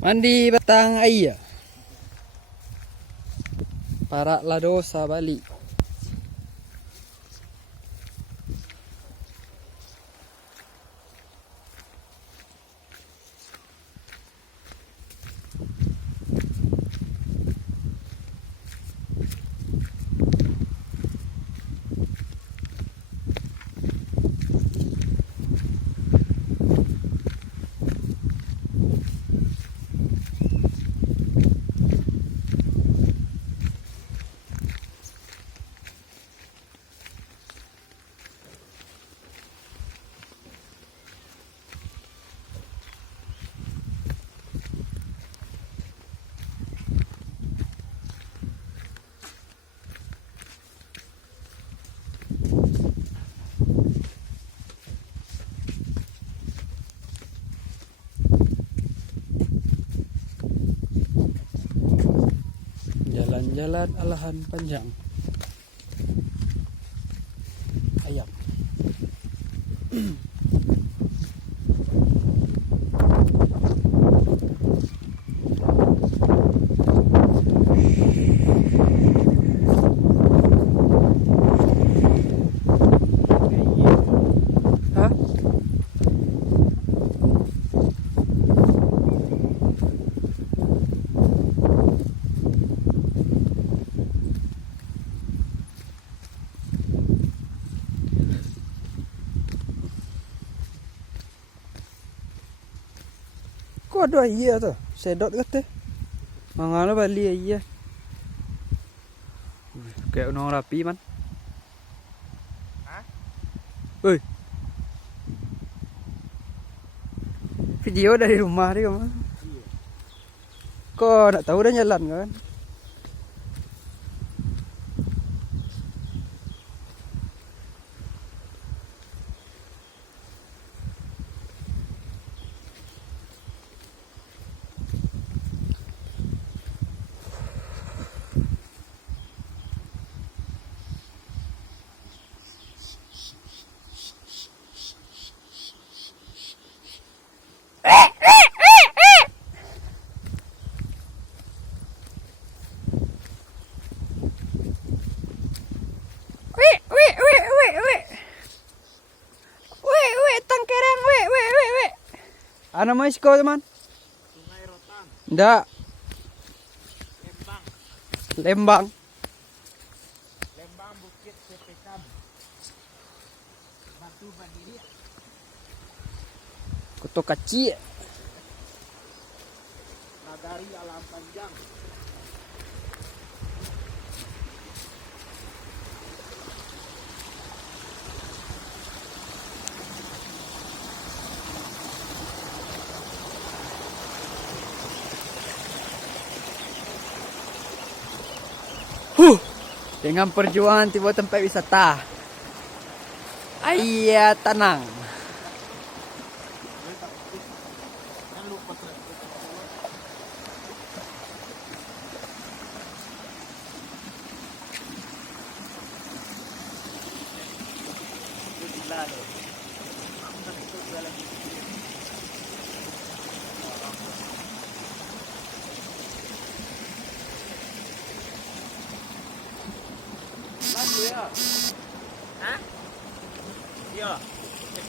Mandi batang air. Para ladosa balik. Jalan-jalan alahan panjang. Ayam. Hah? Kok ada iya tuh? Sedot kata. Mangala bali iya. Kayak orang rapi man. Hah? Woi. Video dari rumah dia mah. Iya. Kok nak tahu dah jalan kan? Ano mo isko teman? Sungai Rotan, Ndak, Lembang, Lembang. Lembang Bukit Sepekan, Batu Bandiri, Kuto kecil. Nagari Alam Panjang, Dengan perjuangan tiba tempat wisata. Ayah tenang. kan lupa ya. Hah? Iya.